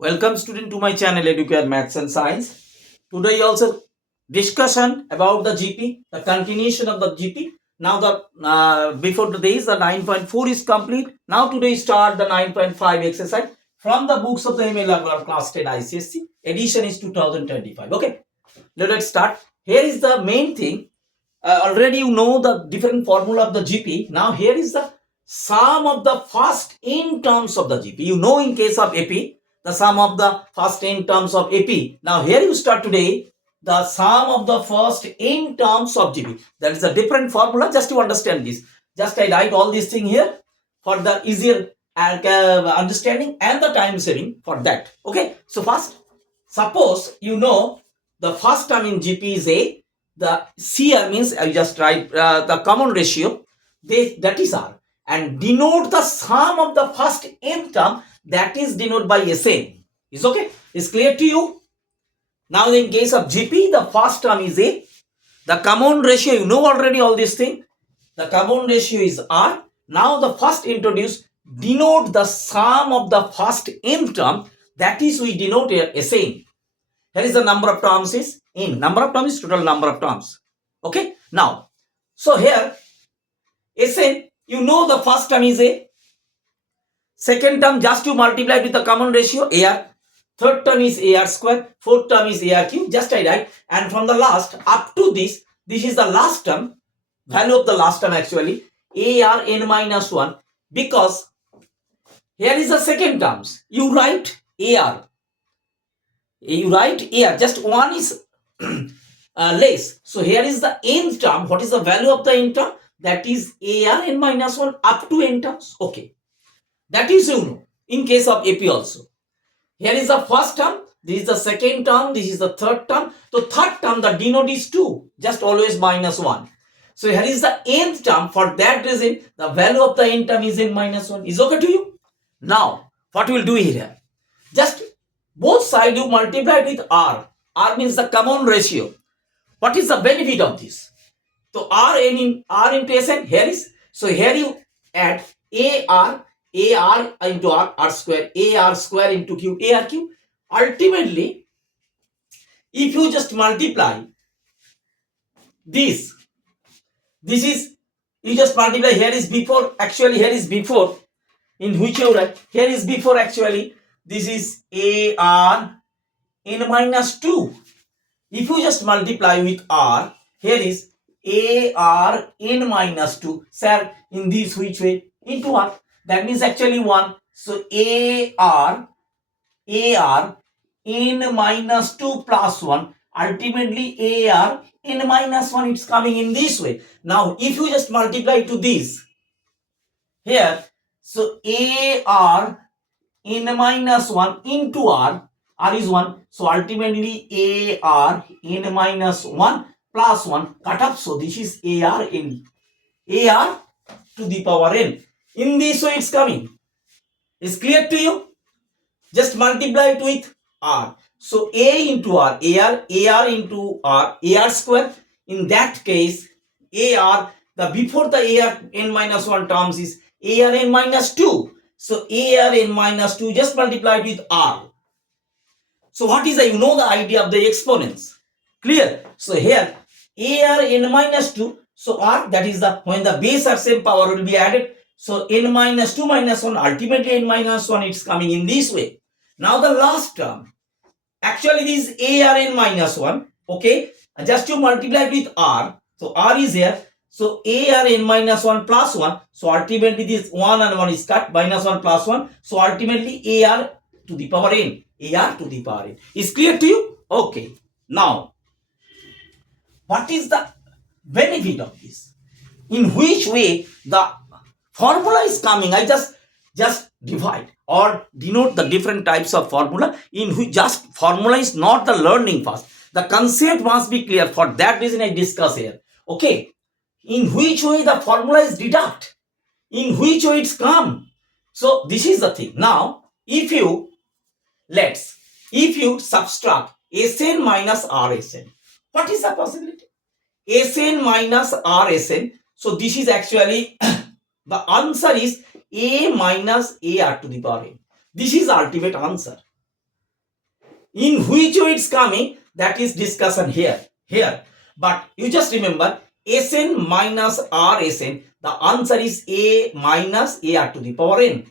Welcome student to my channel Educare Maths and Science. Today also discussion about the GP, the continuation of the GP. Now the before today's the 9.4 is complete. Now today start the 9.5 exercise from the books of the ML class 10 I.C.S.E. Edition is 2025. Okay, let's start. Here is the main thing. Already you know the different formula of the GP. Now here is the sum of the first n terms of the GP. You know in case of AP, the sum of the first n terms of AP. Now here you start today the sum of the first n terms of GP. That is a different formula. Just to understand this. Just I write all these things here for the easier understanding and the time saving for that. Okay. So first, suppose you know the first term in GP is A. The CR means I just write the common ratio. That is R. And denote the sum of the first n term, that is denoted by SN. Is okay? Is clear to you? Now in case of GP, the first term is A. The common ratio, you know already all these things. The common ratio is R. Now the first introduce denote the sum of the first n term, that is we denote here SN. Here is the number of terms is n. Number of terms is total number of terms. Okay. Now, so here SN, you know the first term is A. Second term just you multiply with the common ratio AR. Third term is AR square. Fourth term is AR cube. Just I write. And from the last up to this is the last term. Value of the last term actually AR n minus 1. Because here is the second terms. You write AR. You write AR. Just one is less. So here is the nth term. What is the value of the nth term? That is AR n minus 1 up to n terms. Okay. That is you know in case of AP also. Here is the first term. This is the second term. This is the third term. So third term the denote is 2. Just always minus 1. So here is the nth term. For that reason the value of the nth term is n minus 1. Is okay to you? Now what we will do here? Just both sides you multiply with R. R means the common ratio. What is the benefit of this? So R into SN here is. So here you add AR into R square, AR square into cube, AR cube. Ultimately, if you just multiply this is, you just multiply, here is before, actually here is before, in which you write, here is before actually, this is AR n minus 2. If you just multiply with R, here is AR n minus 2. Sir, in this which way? Into R. That means actually 1. So AR n minus 2 plus 1. Ultimately AR n minus 1, it's coming in this way. Now if you just multiply to this here, so AR n minus 1 into R is 1. So ultimately AR n minus 1 plus 1 cut up. So this is AR to the power n. In this way it's coming. Is clear to you? Just multiply it with R. So A into R, AR into R, AR square. In that case, AR, the before the AR n minus 1 terms is AR n minus 2. So AR n minus 2 just multiplied with R. So what is the, you know the idea of the exponents. Clear? So here AR n minus 2. So R, that is the, when the base are same, power will be added. So n minus 2 minus 1, ultimately n minus 1, it's coming in this way. Now the last term, actually this is AR n minus 1. Okay, just to multiply with R. So R is here. So AR n minus 1 plus 1. So ultimately this 1 and 1 is cut, minus 1 plus 1. So ultimately AR to the power n. AR to the power n. Is clear to you? Okay. Now, what is the benefit of this? In which way the formula is coming? I just divide or denote the different types of formula, in which just formula is not the learning first. The concept must be clear. For that reason I discuss here. Okay. In which way the formula is deduct? In which way it's come? So this is the thing. Now, if you subtract SN minus RSN, what is the possibility? SN minus RSN. So this is actually the answer is A minus AR to the power n. This is ultimate answer. In which way it's coming, that is discussion here. But you just remember Sn minus Rsn, the answer is a minus ar to the power n.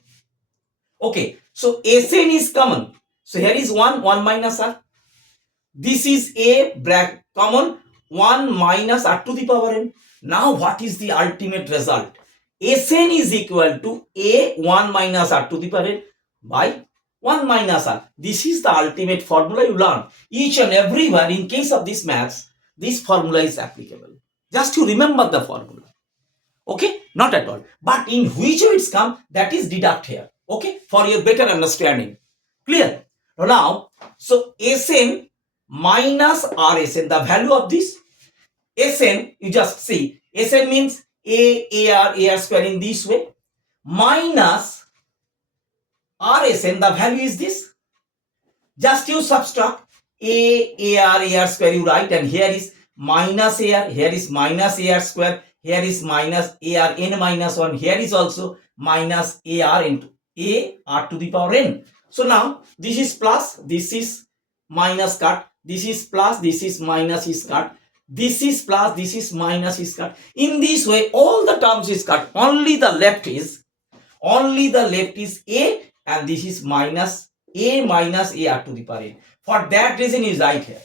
Okay, so Sn is common, so here is 1 minus r. This is a bracket common, 1 minus r to the power n. Now what is the ultimate result? Sn is equal to a 1 minus r to the power n by 1 minus r. This is the ultimate formula you learn. Each and everywhere in case of this maths, this formula is applicable. Just to remember the formula. Okay, not at all. But in which way it's come, that is deduct here. Okay, for your better understanding. Clear? Now, so Sn minus Rsn, the value of this Sn, you just see, Sn means ar square in this way, minus Rsn, the value is this. Just you subtract ar square, you write, and here is minus ar, here is minus ar square, here is minus ar n minus 1, here is also minus ar into ar to the power n. So now this is plus, this is minus cut, this is plus, this is minus is cut, this is plus, this is minus is cut. In this way all the terms is cut, only the left is a, and this is minus a minus ar to the power n. For that reason is right here.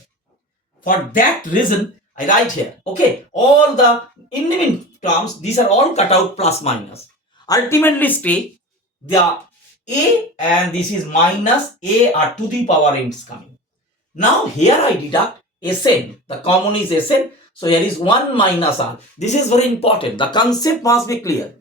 For that reason I write here. Okay, all the independent terms, these are all cut out, plus minus. Ultimately stay the a, and this is minus ar to the power n is coming. Now here I deduct Sn. The common is Sn. So here is 1 minus r. This is very important. The concept must be clear.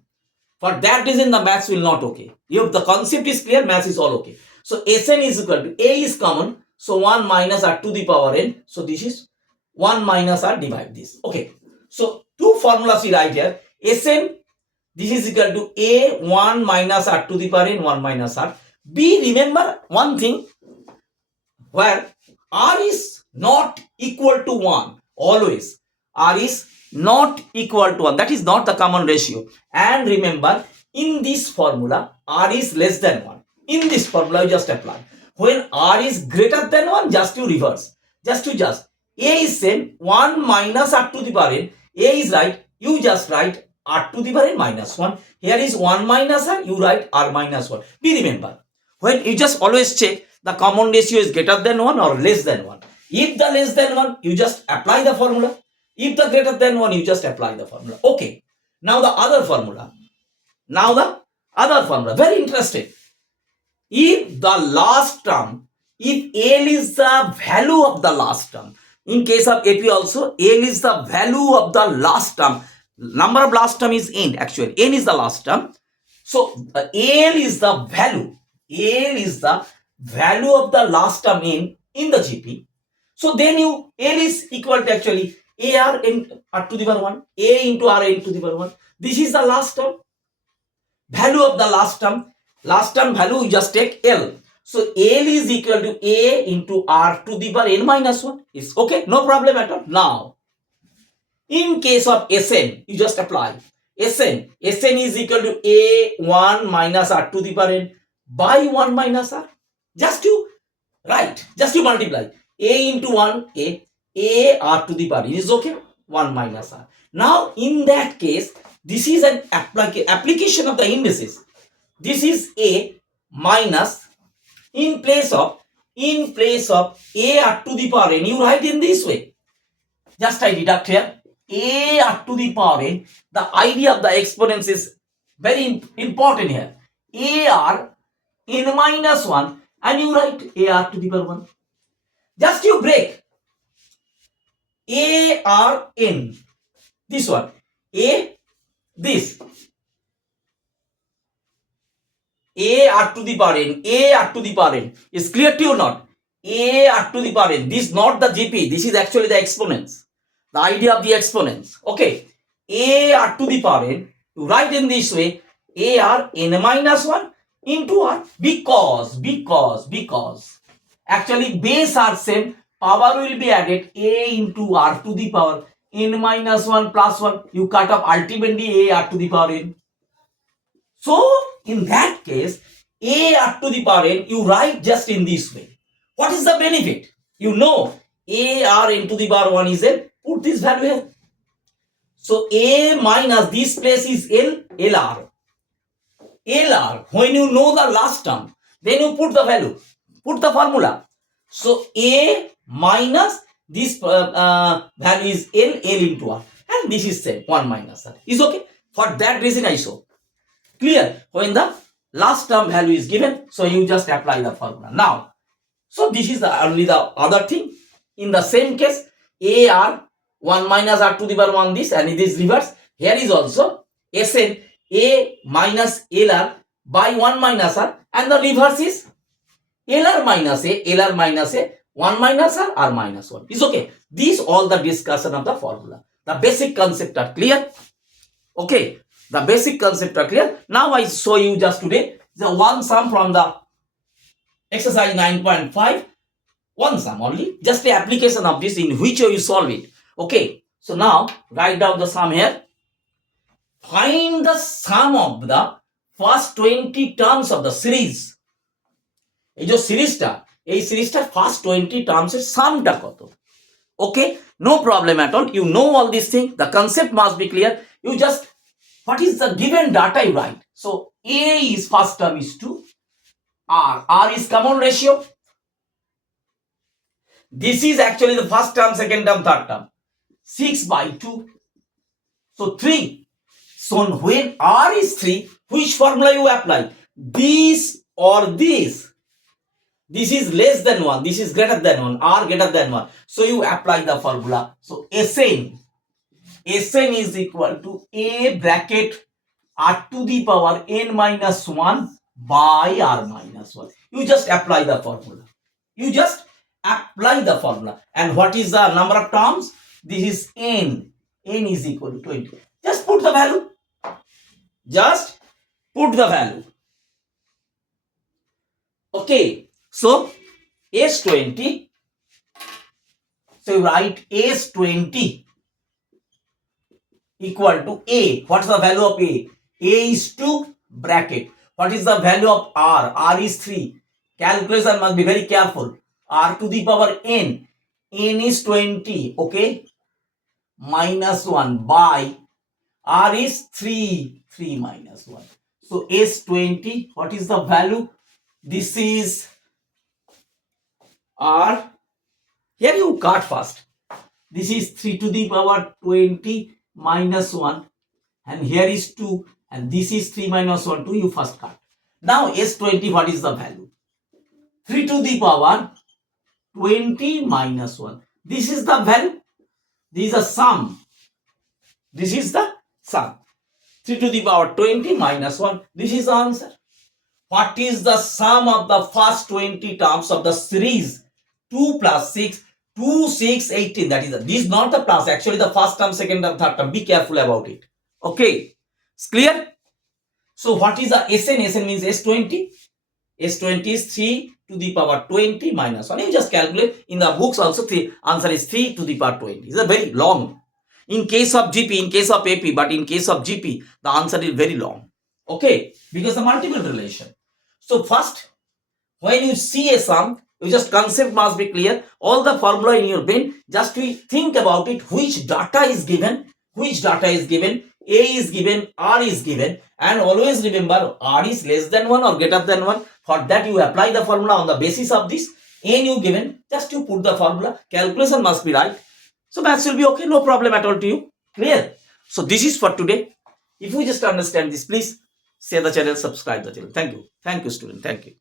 For that reason the maths will not okay. If the concept is clear, maths is all okay. So Sn is equal to a is common. So 1 minus r to the power n. So this is 1 minus r, divide this. Okay. So two formulas we write here. Sn, this is equal to a 1 minus r to the power n, 1 minus r. B, remember one thing, where r is not equal to 1, always r is not equal to 1, that is not the common ratio. And remember, in this formula r is less than 1. In this formula you just apply. When r is greater than 1, just you reverse. Just a is same, 1 minus r to the power n. A is right, you just write r to the power n minus 1. Here is 1 minus r, you write r minus 1. Be remember, when you just always check the common ratio is greater than 1 or less than 1. If the less than 1, you just apply the formula. If the greater than 1, you just apply the formula. Okay. Now the other formula. Very interesting. If the last term, if L is the value of the last term, in case of AP also, L is the value of the last term. Number of last term is n, actually. N is the last term. So L is the value. L is the value of the last term in the GP. So then you, L is equal to actually AR n r to the power 1, A into R n to the power 1. This is the last term. Value of the last term. Last term value, you just take L. So L is equal to A into R to the power n minus 1. It's okay, no problem at all. Now, in case of Sn, you just apply. Sn is equal to A1 minus R to the power n by 1 minus R. Just you write, just you multiply. A into 1, A R to the power n is okay, 1 minus R. Now, in that case, this is an application of the indices. This is A minus, in place of A r to the power n, you write in this way. Just I deduct here A r to the power n. The idea of the exponents is very important here. A r n minus 1, and you write A r to the power 1. Just you break A r n. This one. This. A r to the power n. A r to the power n. Is clear to you or not? A r to the power n. This is not the GP. This is actually the exponents. The idea of the exponents. Okay. A r to the power n. You write in this way. A r n minus 1 into r. Because actually base are same. Power will be added. A into r to the power n minus 1 plus 1. You cut off ultimately A r to the power n. So, in that case, A r to the power n, you write just in this way. What is the benefit? You know, a r n to the power 1 is n. Put this value here. So a minus this place is l, lr. lr, when you know the last term, then you put the value, put the formula. So a minus this value is l, into r, and this is same 1 minus r is okay. For that reason I show. Clear? When the last term value is given, so you just apply the formula. Now, so this is only the other thing. In the same case, a r 1 minus r to the power 1 this, and it is reverse. Here is also Sn a minus lr by 1 minus r, and the reverse is lr minus a, 1 minus r minus 1 is okay. These all the discussion of the formula. The basic concept are clear. Okay, the basic concept are clear. Now I show you just today the one sum from the exercise 9.5. One sum only, just the application of this in which way you solve it. Okay, so now write down the sum here. Find the sum of the first 20 terms of the series. এই যে সিরিজটা first 20 terms এর সামটা কত? Okay, no problem at all. You know all these things. The concept must be clear. You just, what is the given data you write? So a is first term is 2, r is common ratio. This is actually the first term, second term, third term. 6 by 2. So 3. So when r is 3, which formula you apply? This or this? This is less than 1, this is greater than 1, r greater than 1. So you apply the formula. So Sn is equal to a bracket r to the power n minus 1 by r minus 1. You just apply the formula. You just apply the formula. And what is the number of terms? This is n. N is equal to 20. Just put the value. Just put the value. Okay. So S20. So you write S20 equal to A. What's the value of A? A is 2 bracket. What is the value of R? R is 3. Calculation must be very careful. R to the power n. N is 20. Okay. Minus 1 by R is 3. 3 minus 1. So S20. What is the value? This is R. Here you cut first. This is 3 to the power 20 minus 1, and here is 2, and this is 3 minus 1, 2. You first cut. Now S20, what is the value? 3 to the power 20 minus 1. This is the value. This is a sum. This is the sum. 3 to the power 20 minus 1. This is the answer. What is the sum of the first 20 terms of the series? 2 plus 6, 2, 6, 18. That is, this is not the plus. Actually, the first term, second term, third term. Be careful about it. Okay. It's clear? So, what is the Sn? Sn means S20. S20 is 3 to the power 20 minus 1. You just calculate. In the books also, answer is 3 to the power 20. It's a very long. In case of GP, in case of AP, but in case of GP, the answer is very long. Okay. Because the multiple relation. So, first, when you see a sum, you just concept must be clear. All the formula in your brain, just to think about it. Which data is given? Which data is given? A is given, R is given, and always remember R is less than 1 or greater than 1. For that you apply the formula on the basis of this. N you given, just you put the formula. Calculation must be right. So maths will be okay, no problem at all to you. Clear? So this is for today. If you just understand this, please share the channel, subscribe the channel. Thank you. Thank you, student. Thank you.